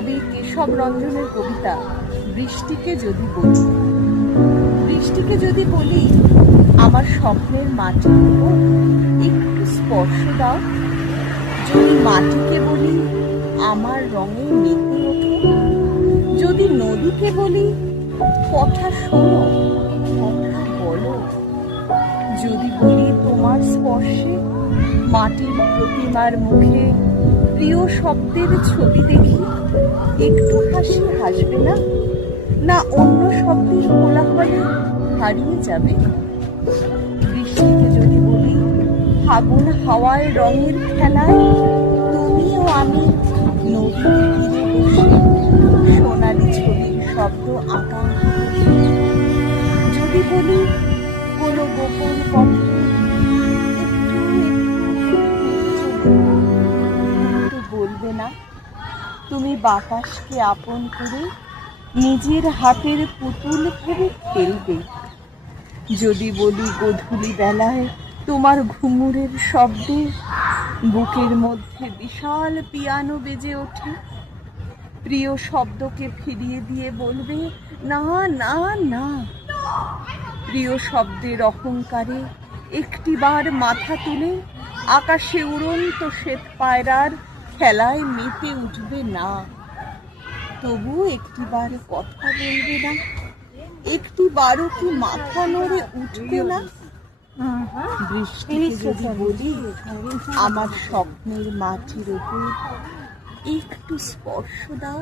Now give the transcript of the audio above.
কবি কেশব রঞ্জনের কবিতা বৃষ্টিকে যদি বলি, বৃষ্টিকে যদি বলি আমার স্বপ্নের মাটির উপর একটু স্পর্শ দাও, যদি মাটিকে বলি আমার রঙে মেতে ওঠো, যদি নদীকে বলি কথা শোনো, কথা বলো, যদি বলি তোমার স্পর্শে মাটির প্রতিমার মুখে প্রিয় শব্দের ছবি দেখি, একটু হাসি হাসবে না, না অন্য শব্দের কোলাহলে হারিয়ে যাবে? বৃষ্টিকে যদি বলি ফাগুন হাওয়ায় রঙের খেলায় তুমিও আমি নদীর তীরে বসে সোনালি ছবির শব্দ আঁকা, যদি বলি কোনো গোপন পথে বলবে না, তুমি বাতাসকে আপন করে নিজের হাতের পুতুল ভেবে খেলবে। যদি বলি গধূলি বেলায় তোমার ঘুঙুরের শব্দে বুকের মধ্যে বিশাল পিয়ানো বেজে ওঠে, প্রিয় শব্দকে ফিরিয়ে দিয়ে বলবে না না না। প্রিয় শব্দের অহংকারে একটিবার মাথা তুলে আকাশে উড়ন্ত শ্বেত পায়রার খেলায় মেতে উঠবে না, তবু একটিবার কথা বলবে না, একটিবারও কি মাথা নড়ে উঠবে না? বৃষ্টিকে যদি বলি আমার স্বপ্নের মাটির উপর একটু স্পর্শ দাও,